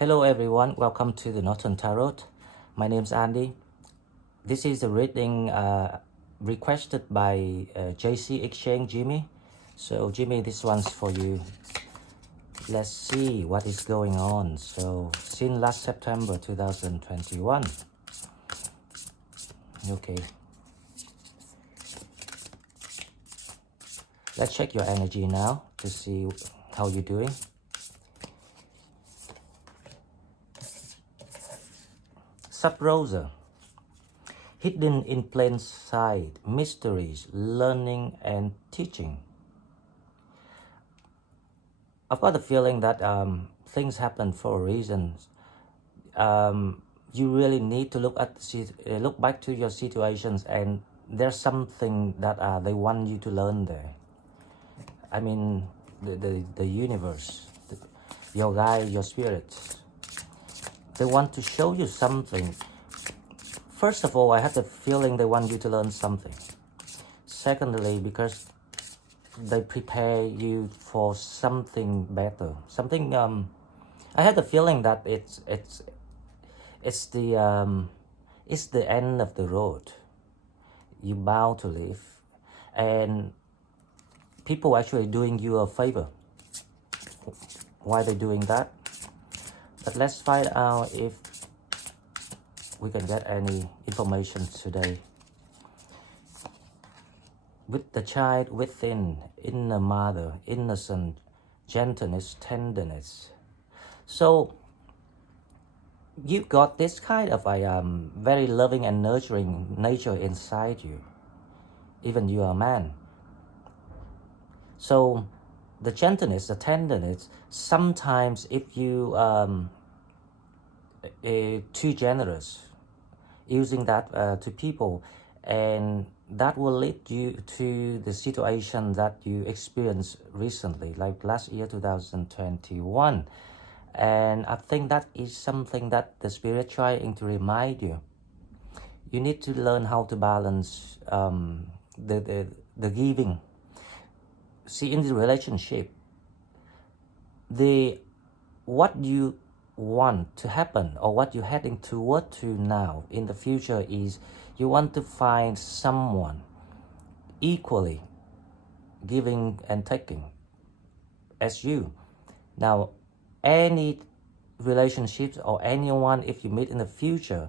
Hello everyone, welcome to the Northern Tarot. My name is Andy. This is a reading requested by JC Exchange Jimmy. So Jimmy, this one's for you. Let's see what is going on. So since last September 2021. Okay. Let's check your energy now to see how you're doing. Sub Rosa. Hidden in plain sight, mysteries, learning and teaching. I've got the feeling that things happen for a reason. You really need to look back to your situations, and there's something that they want you to learn there. I mean, the universe, your guide, your spirits, they want to show you something. First of all, I have the feeling they want you to learn something. Secondly, because they prepare you for something better. Something I had the feeling that it's the end of the road. You're bound to leave, and people actually doing you a favor. Why they doing that? But let's find out if we can get any information today. With the child within, inner mother, innocent, gentleness, tenderness. So you got this kind of a very loving and nurturing nature inside you. Even you are a man. So the gentleness, the tenderness, sometimes if you too generous, using that to people, and that will lead you to the situation that you experienced recently, like last year 2021. And I think that is something that the spirit trying to remind you. You need to learn how to balance the giving. See, in the relationship, what you want to happen or what you're heading toward to now in the future is you want to find someone equally giving and taking as you. Now, any relationships or anyone, if you meet in the future,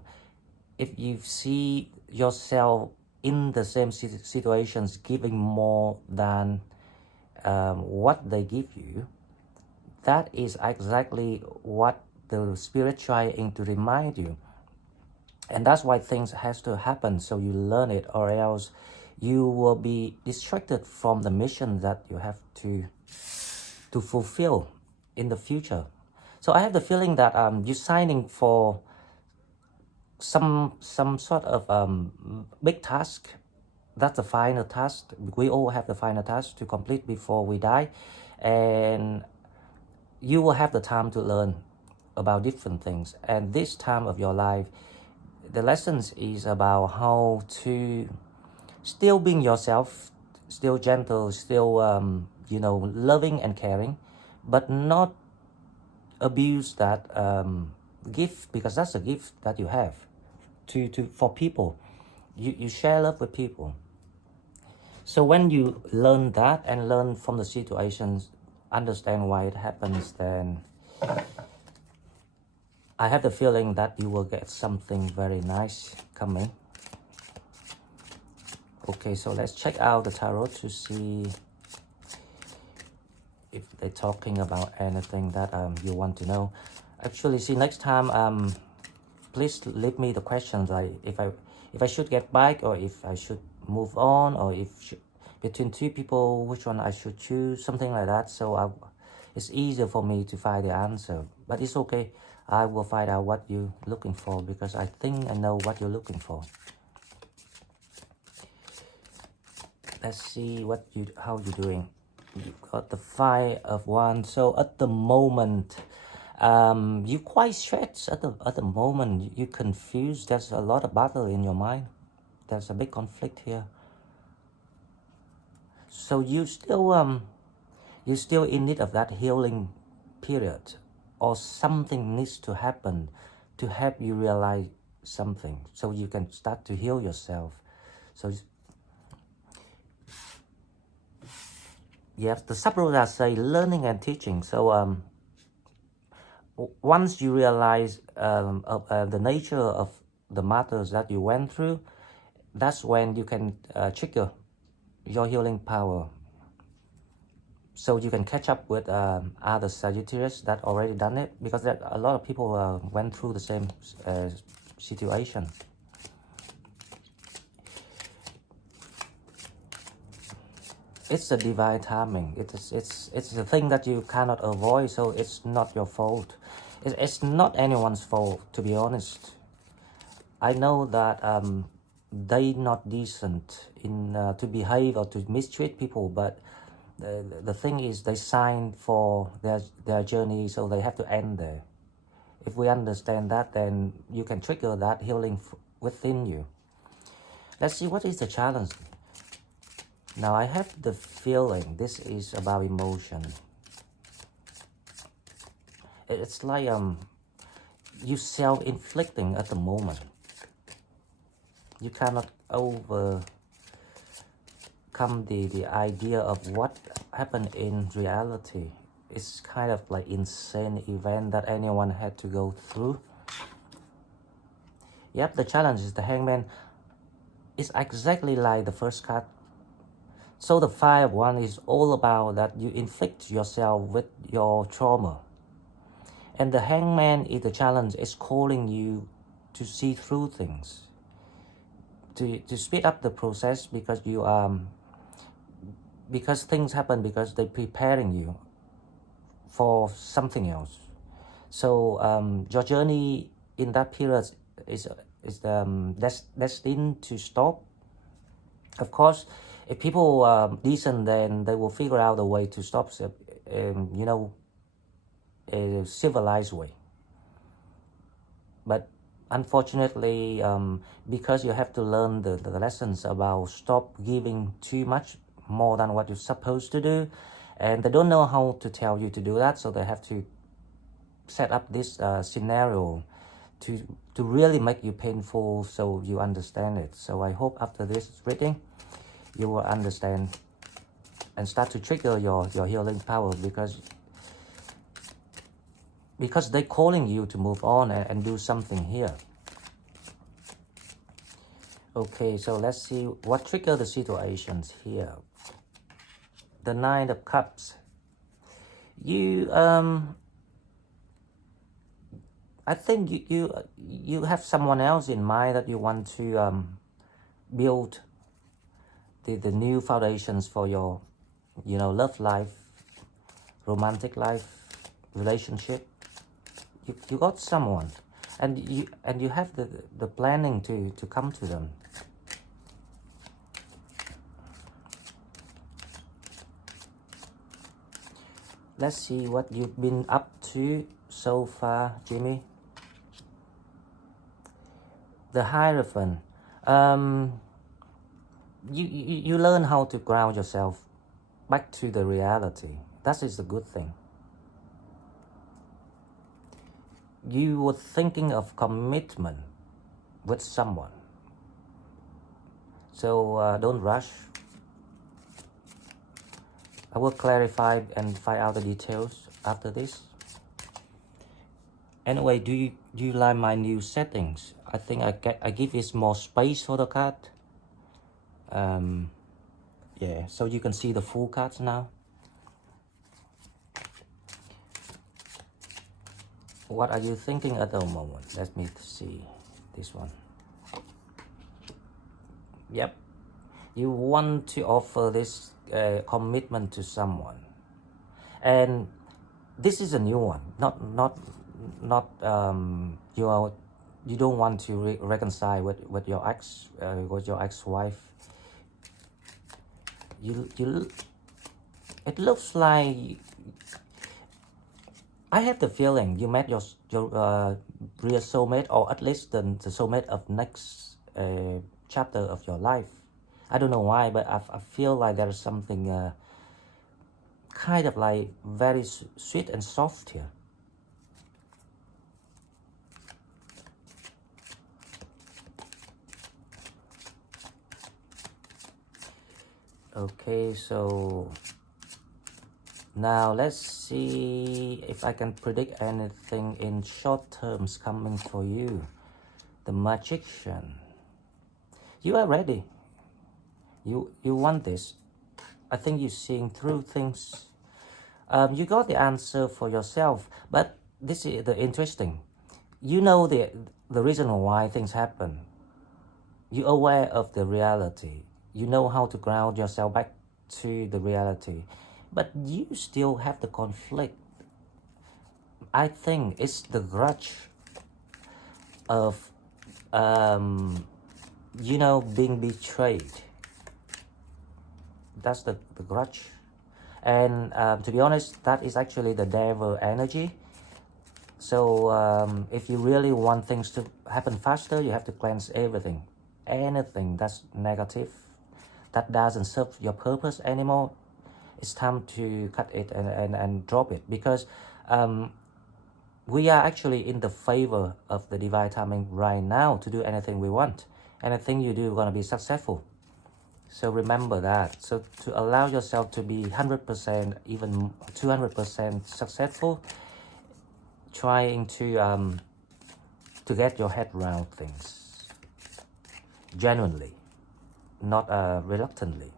if you see yourself in the same situations giving more than what they give you, that is exactly what the spirit trying to remind you. And that's why things has to happen, so you learn it, or else you will be distracted from the mission that you have to fulfill in the future. So I have the feeling that you're signing for some sort of big task. That's the final task. We all have the final task to complete before we die, and you will have the time to learn about different things. And this time of your life, the lessons is about how to still being yourself, still gentle, still loving and caring, but not abuse that gift, because that's a gift that you have for people. You share love with people. So when you learn that and learn from the situations, understand why it happens, then I have the feeling that you will get something very nice coming. Okay, so let's check out the tarot to see if they're talking about anything that you want to know. Actually, see, next time please leave me the questions, like if I should get back, or if I should move on, or if between two people which one I should choose, something like that. So it's easier for me to find the answer. But it's okay, I will find out what you're looking for, because I think I know what you're looking for. Let's see how you're doing. You got the Five of Wands. So at the moment, you're quite stressed at the moment. You're confused. There's a lot of battle in your mind. There's a big conflict here. So you're still in need of that healing period. or something needs to happen to help you realize something, so you can start to heal yourself. So yes, the Subrosa say learning and teaching. So once you realize the nature of the matters that you went through, that's when you can trigger your healing power, so you can catch up with other Sagittarius that already done it, because there, a lot of people went through the same situation. It's a divine timing. It's a thing that you cannot avoid, so it's not your fault. It's not anyone's fault, to be honest. I know that they not decent in to behave or to mistreat people, but the thing is they signed for their journey, so they have to end there. If we understand that, then you can trigger that healing within you. Let's see, what is the challenge? Now I have the feeling this is about emotion. It's like you self-inflicting at the moment. You cannot overcome the idea of what happened in reality. It's kind of like insane event that anyone had to go through. Yep, the challenge is the Hangman. It's exactly like the first card. So the 5 of Wands is all about that you inflict yourself with your trauma. And the Hangman is the challenge, is calling you to see through things. To speed up the process, because you because things happen because they're preparing you for something else. So your journey in that period is destined to stop. Of course, if people decent, then they will figure out a way to stop, you know, a civilized way. But unfortunately, because you have to learn the lessons about stop giving too much, more than what you're supposed to do, and they don't know how to tell you to do that, so they have to set up this scenario to really make you painful, so you understand it. So I hope after this reading you will understand and start to trigger your healing power, because they're calling you to move on and do something here. Okay, so let's see what trigger the situations here. The 9 of Cups. You I think you have someone else in mind that you want to build the new foundations for your, you know, love life, romantic life, relationship. You got someone, and you have the planning to come to them. Let's see what you've been up to so far, Jimmy. The Hierophant. You learn how to ground yourself back to the reality. That is a good thing. You were thinking of commitment with someone, so don't rush. I will clarify and find out the details after this. Anyway, do you like my new settings? I think I give it more space for the card. Yeah, so you can see the full cards now. What are you thinking at the moment? Let me see this one. Yep, you want to offer this commitment to someone, and this is a new one. Not you don't want to reconcile with your ex-wife. It looks like, I have the feeling you met your real soulmate, or at least the soulmate of next chapter of your life. I don't know why, but I feel like there is something kind of like very sweet and soft here. Okay, so now let's see if I can predict anything in short terms coming for you. The Magician. You are ready. You want this. I think you're seeing through things. You got the answer for yourself, but this is the interesting. You know the reason why things happen. You're aware of the reality. You know how to ground yourself back to the reality, but you still have the conflict. I think it's the grudge of, being betrayed. That's the grudge. And to be honest, that is actually the devil energy. So if you really want things to happen faster, you have to cleanse everything. Anything that's negative, that doesn't serve your purpose anymore, it's time to cut it and drop it. Because we are actually in the favor of the divine timing right now to do anything we want. Anything you do is going to be successful. So remember that. So to allow yourself to be 100%, even 200% successful, trying to get your head around things genuinely, not reluctantly.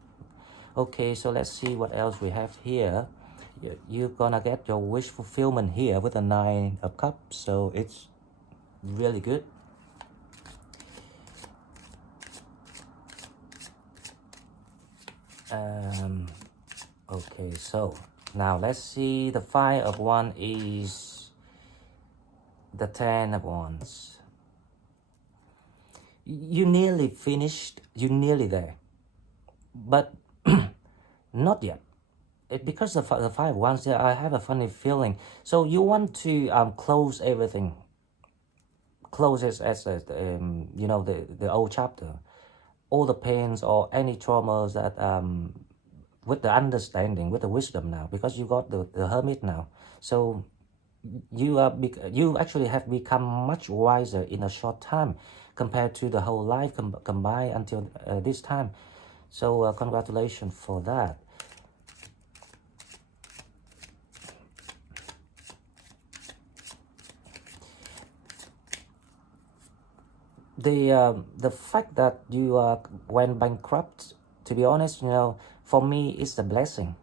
Okay, so let's see what else we have here. You're gonna get your wish fulfillment here with the 9 of Cups, so it's really good. Okay, so now let's see. The 5 of Wands is the 10 of Wands. You nearly finished, you're nearly there, but not yet. Because the 5 of Wands there, I have a funny feeling. So you want to close everything, close it as the old chapter, all the pains or any traumas that with the understanding, with the wisdom now, because you got the Hermit now. So you actually have become much wiser in a short time compared to the whole life combined until this time. So congratulations for that. The fact that you went bankrupt, to be honest, for me it's a blessing,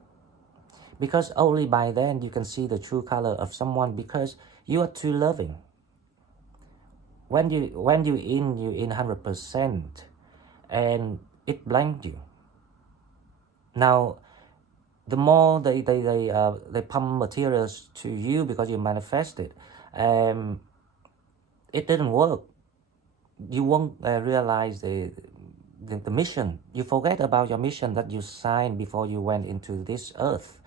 because only by then you can see the true color of someone, because you are too loving. When you in 100%, and it blanked you. Now the more they pump materials to you because you manifested, it didn't work. You won't realize the mission. You forget about your mission that you signed before you went into this earth.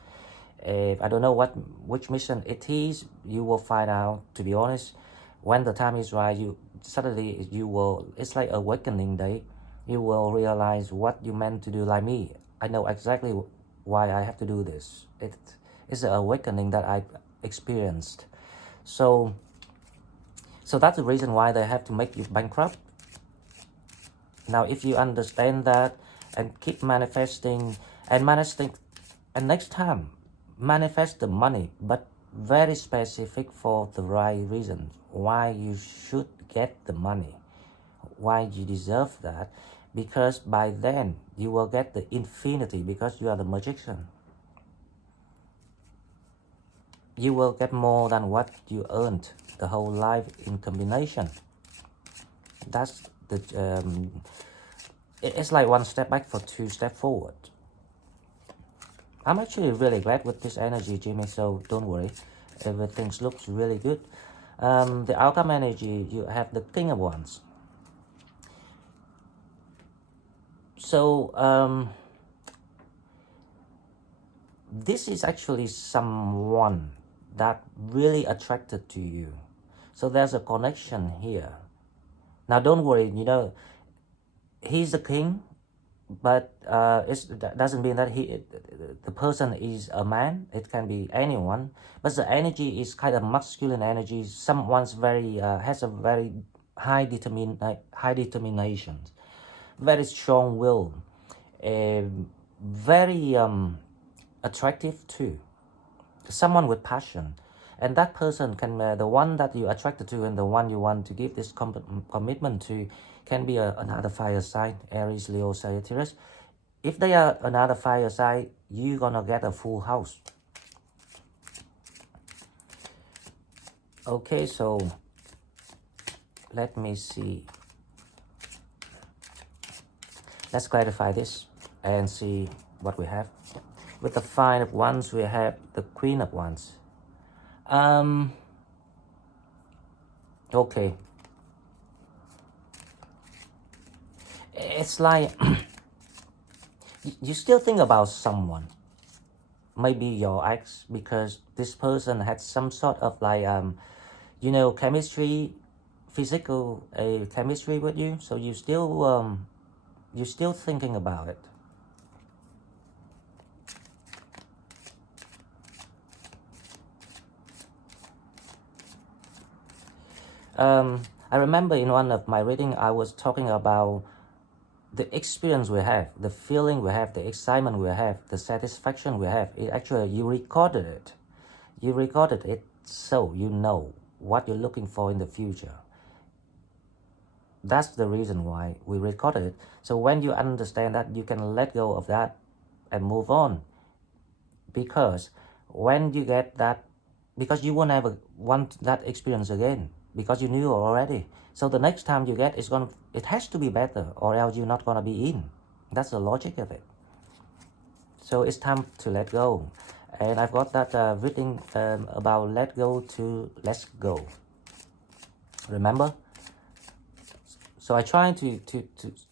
I don't know which mission it is. You will find out, to be honest, when the time is right. You will, it's like awakening day. You will realize what you meant to do. Like me, I know exactly why I have to do this. It's an awakening that I experienced. So that's the reason why they have to make you bankrupt. Now if you understand that and keep manifesting, and next time manifest the money, but very specific for the right reason, why you should get the money, why you deserve that, because by then you will get the infinity, because you are the magician. You will get more than what you earned the whole life in combination. That's the it's like 1 step back for 2 steps forward. I'm actually really glad with this energy, Jimmy, so don't worry. Everything looks really good. The outcome energy, you have the King of Wands. So this is actually someone that really attracted to you. So there's a connection here. Now don't worry, he's the king, but that doesn't mean that the person is a man. It can be anyone, but the energy is kind of masculine energy. Someone's very has a very high determination, very strong will. very attractive too. Someone with passion. And that person can, the one that you attracted to and the one you want to give this commitment to can be another fire sign, Aries, Leo, Sagittarius. If they are another fire sign, you're gonna get a full house. Okay, so let me see. Let's clarify this and see what we have. With the Five of Wands, we have the Queen of Wands. Okay. It's like you still think about someone, maybe your ex, because this person had some sort of like you know, chemistry, physical chemistry with you, so you still you're still thinking about it. I remember in one of my reading I was talking about the experience we have, the feeling we have, the excitement we have, the satisfaction we have. It actually, you recorded it. You recorded it so you know what you're looking for in the future. That's the reason why we recorded it. So when you understand that, you can let go of that and move on. Because when you get that, because you won't ever want that experience again, because you knew already. So the next time you get, it has to be better, or else you're not gonna be in. That's the logic of it. So it's time to let go. And I've got that reading about let go to let's go. Remember? So I try to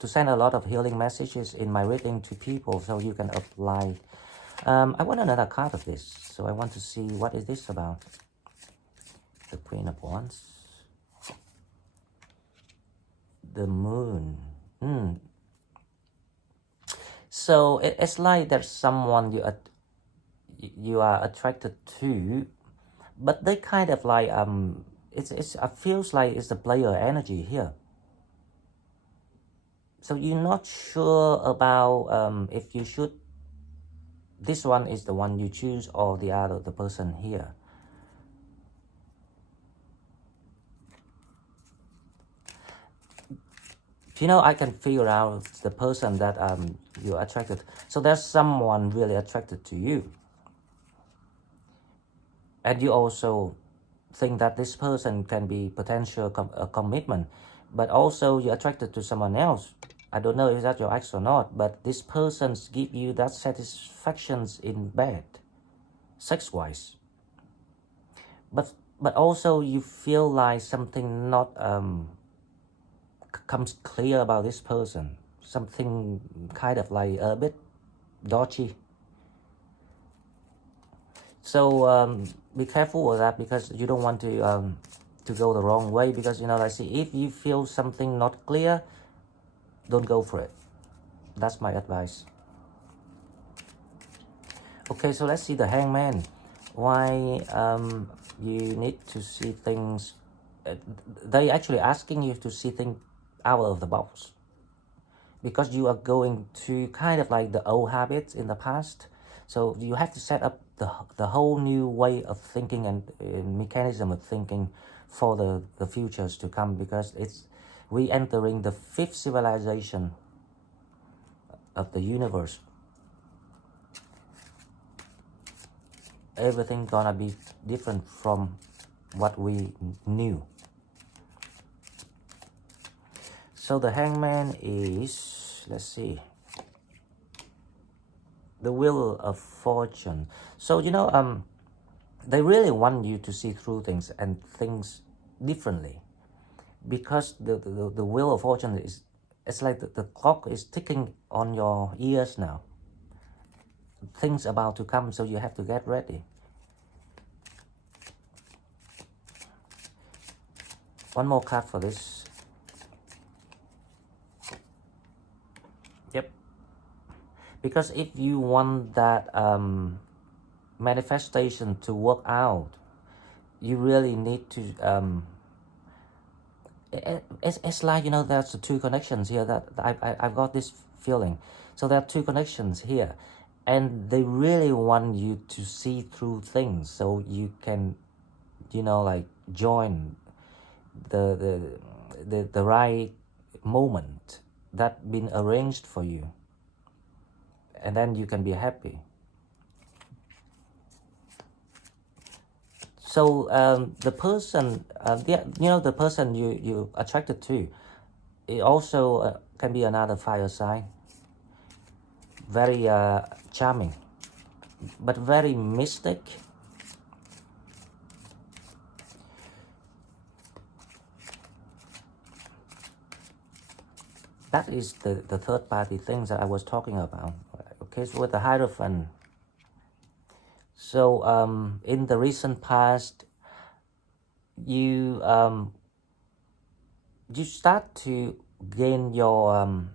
send a lot of healing messages in my reading to people so you can apply. I want another card of this. So I want to see what is this about. The Queen of Wands. The Moon. So it's like there's someone you are attracted to, but they kind of like it feels like it's the player energy here. So you're not sure about if you should, this one is the one you choose or the person here. You know, I can figure out the person that you're attracted. So there's someone really attracted to you. And you also think that this person can be potential commitment. But also you're attracted to someone else. I don't know if that's your ex or not, but this person give you that satisfactions in bed, sex-wise. But also you feel like something not comes clear about this person. Something kind of like a bit dodgy. So be careful with that, because you don't want to go the wrong way. Because, you know, like, see, if you feel something not clear, don't go for it. That's my advice. Okay, so let's see the Hangman. Why you need to see things. They actually asking you to see things out of the box, because you are going to kind of like the old habits in the past. So you have to set up the whole new way of thinking and mechanism of thinking for the futures to come, because we entering the 5th civilization of the universe. Everything gonna be different from what we knew. So the Hangman is, let's see, the Wheel of Fortune. So, you know, they really want you to see through things and things differently, because the Wheel of Fortune is, it's like the clock is ticking on your ears now. Things about to come, so you have to get ready. One more card for this. Yep. Because if you want that manifestation to work out, you really need to it's like, you know, there's the two connections here that I've got this feeling. So there are two connections here, and they really want you to see through things so you can, you know, like join the right moment that been arranged for you, and then you can be happy. So the person, you know, the person you attracted to, it also can be another fire sign. Very charming, but very mystic. That is the third party things that I was talking about. Okay, so with the Hierophant. So in the recent past, you you start to gain your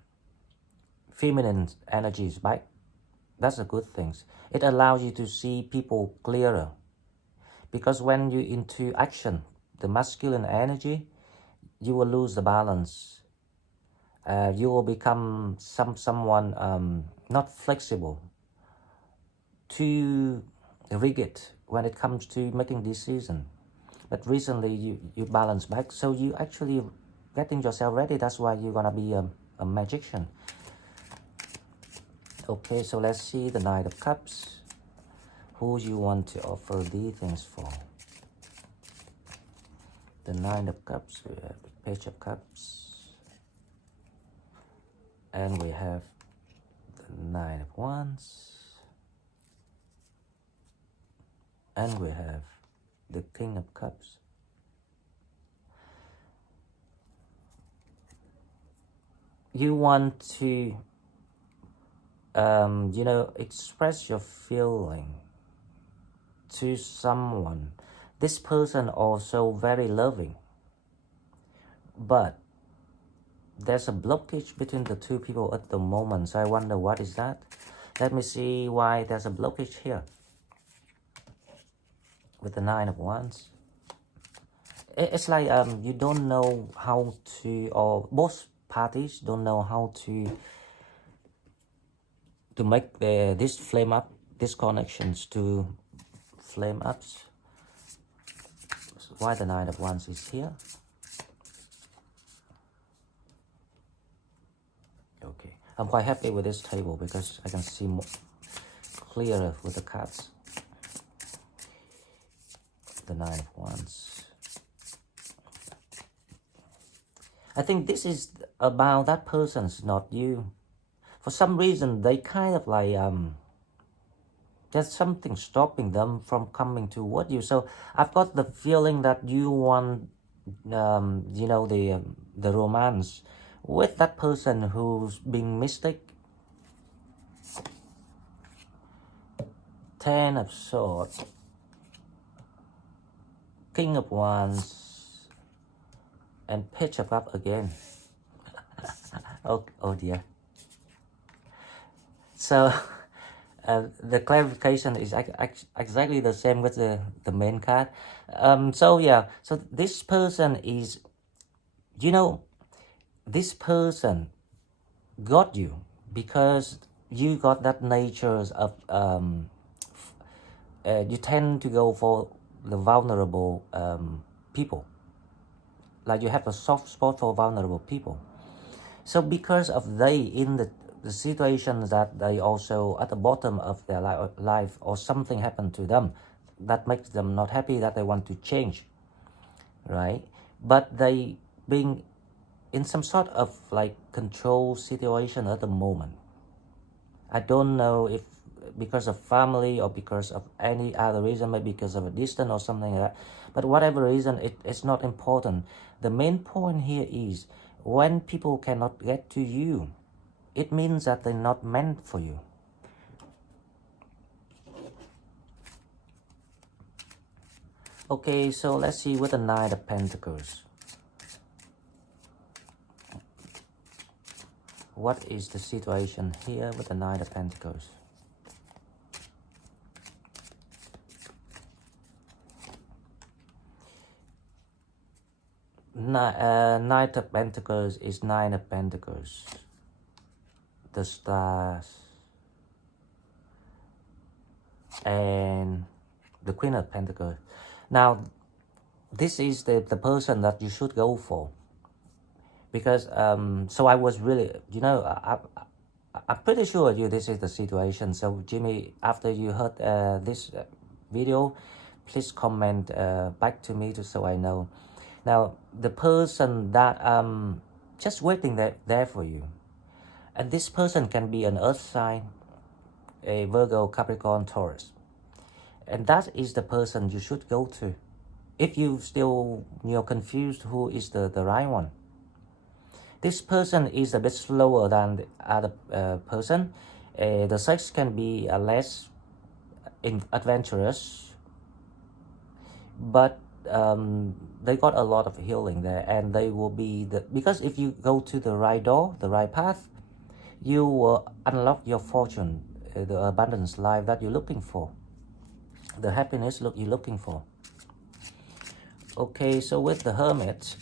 feminine energies back. That's a good thing. It allows you to see people clearer. Because when you into action, the masculine energy, you will lose the balance. You will become someone not flexible, too rigid when it comes to making decisions. But recently you balance back, so you actually getting yourself ready. That's why you're gonna be a magician. Okay, so let's see the Knight of Cups. Who you want to offer these things for? The Nine of Cups, we have the Page of Cups, and we have the Nine of Wands, and we have the King of Cups. You want to, you know, express your feeling to someone. This person also very loving, but there's a blockage between the two people at the moment. So I wonder what is that. Let me see why there's a blockage here with the Nine of Wands. It's like you don't know how to, or both parties don't know how to make this flame up, these connections to flame ups. Why the Nine of Wands is here. Okay, I'm quite happy with this table because I can see more clearer with the cards. The Nine of Wands. I think this is about that person's, not you. For some reason, they kind of like there's something stopping them from coming toward you. So I've got the feeling that you want, you know, the romance with that person who's being mystic. Ten of Swords, King of Wands, and Page of Cups again. Oh dear. So the clarification is exactly the same with the main card. So yeah, so this person is, you know, this person got you because you got that nature of you tend to go for the vulnerable people. Like you have a soft spot for vulnerable people. So because of they in the situations that they also at the bottom of their life or something happened to them that makes them not happy, that they want to change, right? But they being in some sort of like control situation at the moment. I don't know if because of family or because of any other reason, maybe because of a distance or something like that. But whatever reason, it's not important. The main point here is when people cannot get to you, it means that they're not meant for you. Okay, so let's see with the Knight of Pentacles. What is the situation here with the Knight of Pentacles? Knight of Pentacles is Nine of Pentacles. the stars, and the Queen of Pentacles. Now, this is the person that you should go for. Because, so I was really, I'm pretty sure this is the situation. So Jimmy, after you heard this video, please comment back to me so I know. Now, the person that just waiting there for you. And this person can be an earth sign, a Virgo, Capricorn, Taurus. And that is the person you should go to. If you still confused who is the right one. This person is a bit slower than the other person. The sex can be less adventurous, but they got a lot of healing there, and they will be because if you go to the right door, the right path, you will unlock your fortune, the abundance life that you're looking for, the happiness you're looking for. Okay, so with the Hermit,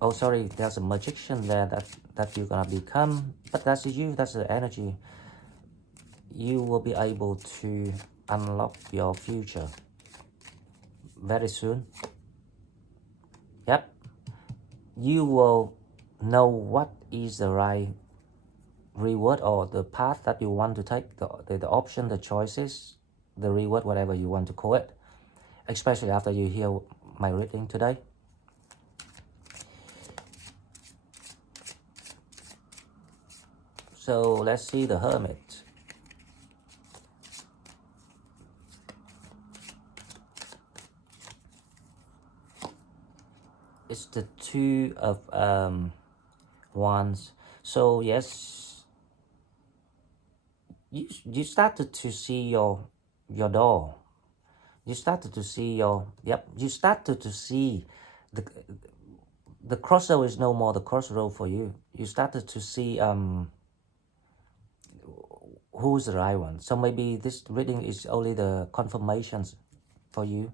oh sorry, there's a magician there that you're gonna become, but that's you, that's the energy. You will be able to unlock your future very soon. Yep, you will know what is the right reward or the path that you want to take, the option, the choices, the reward, whatever you want to call it, especially after you hear my reading today. So let's see the Hermit. It's the Two of Wands. So yes, you started to see your door. You started to see you started to see the crossroad is no more the crossroad for you. You started to see who's the right one. So maybe this reading is only the confirmations for you.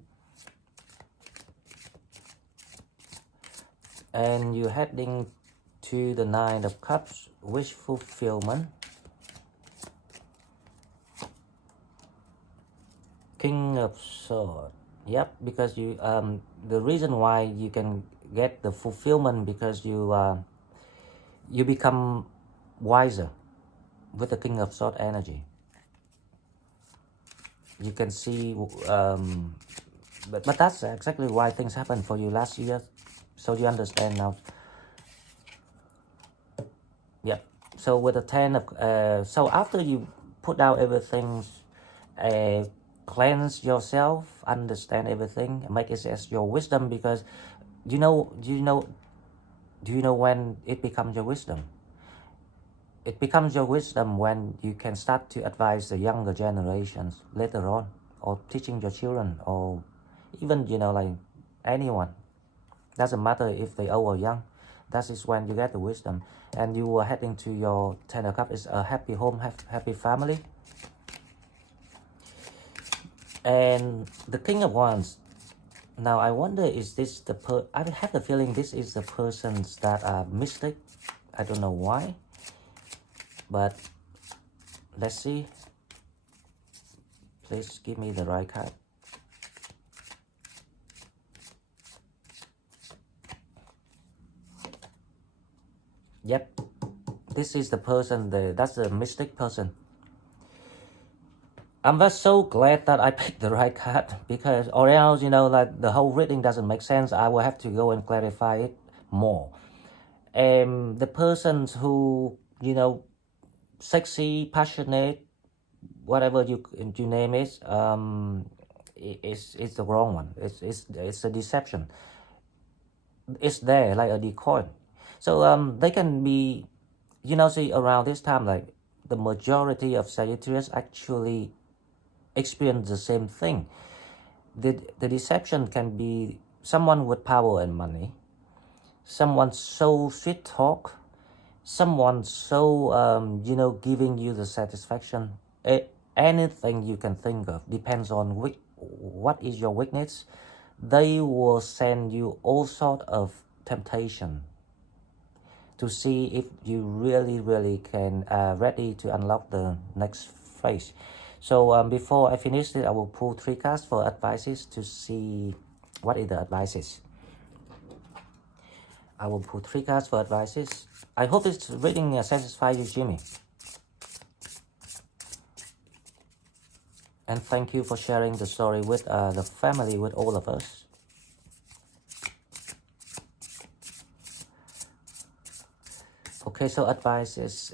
And you're heading to the Nine of Cups, wish fulfillment. King of Swords. Yep, because you the reason why you can get the fulfillment because you become wiser with the King of Swords energy. You can see but that's exactly why things happened for you last year. So you understand now. Yep. So with the 10 of so after you put out everything, cleanse yourself, understand everything, make it as your wisdom, because do you know when it becomes your wisdom? It becomes your wisdom when you can start to advise the younger generations later on, or teaching your children, or even like anyone. Doesn't matter if they old or young. That is when you get the wisdom, and you are heading to your 10 of Cups. Is a happy home, happy family. And the King of Wands. Now I wonder, is this I have the feeling this is the persons that are mystic. I don't know why, but let's see. Please give me the right card. Yep, this is the person, that's the mystic person. I'm just so glad that I picked the right card, because or else, like the whole reading doesn't make sense. I will have to go and clarify it more. The persons who, sexy, passionate, whatever you name it, it's the wrong one. It's a deception. It's there like a decoy. So they can be, see around this time, like the majority of Sagittarius actually experience the same thing. The deception can be someone with power and money, someone so sweet talk, someone so giving you the satisfaction. Anything you can think of, depends on what is your weakness. They will send you all sort of temptation. to see if you really can ready to unlock the next phase. So before I finish it, I will pull 3 cards for advices to see what is the advices. I will pull 3 cards for advices. I hope this reading satisfies you, Jimmy. And thank you for sharing the story with the family, with all of us. Okay, so advice is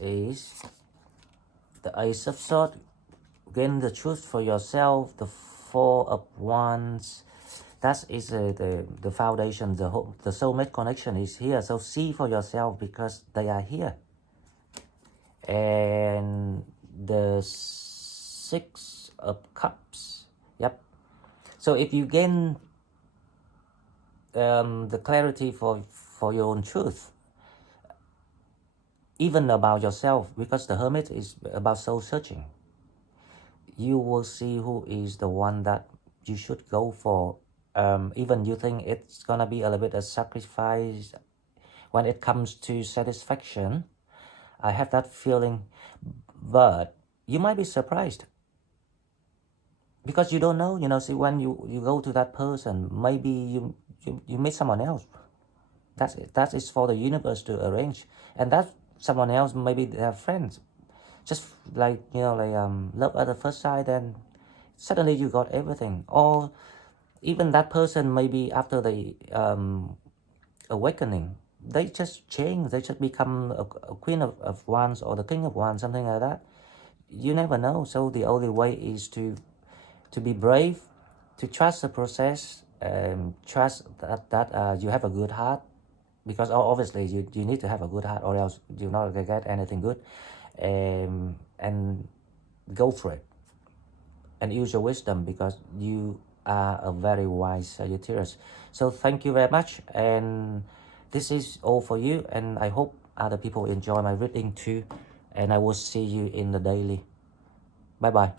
the Ace of Swords. Gain the truth for yourself. The 4 of Wands. That is the foundation. The soulmate connection is here. So see for yourself because they are here. And the 6 of Cups. Yep. So if you gain the clarity for your own truth, even about yourself, because the Hermit is about soul searching, you will see who is the one that you should go for. Even you think it's gonna be a little bit of sacrifice when it comes to satisfaction. I have that feeling, but you might be surprised because you don't know. See, when you go to that person, maybe you meet someone else. That is for the universe to arrange, and that someone else maybe they have friends, just like love at the first sight, and suddenly you got everything. Or even that person maybe after the awakening, they just change, they just become a queen of wands or the king of wands, something like that. You never know. So the only way is to be brave, to trust the process, trust that you have a good heart, because obviously you need to have a good heart or else you're not gonna get anything good. And go for it and use your wisdom, because you are a very wise Sagittarius. So thank you very much, and this is all for you, and I hope other people enjoy my reading too, and I will see you in the daily. Bye bye.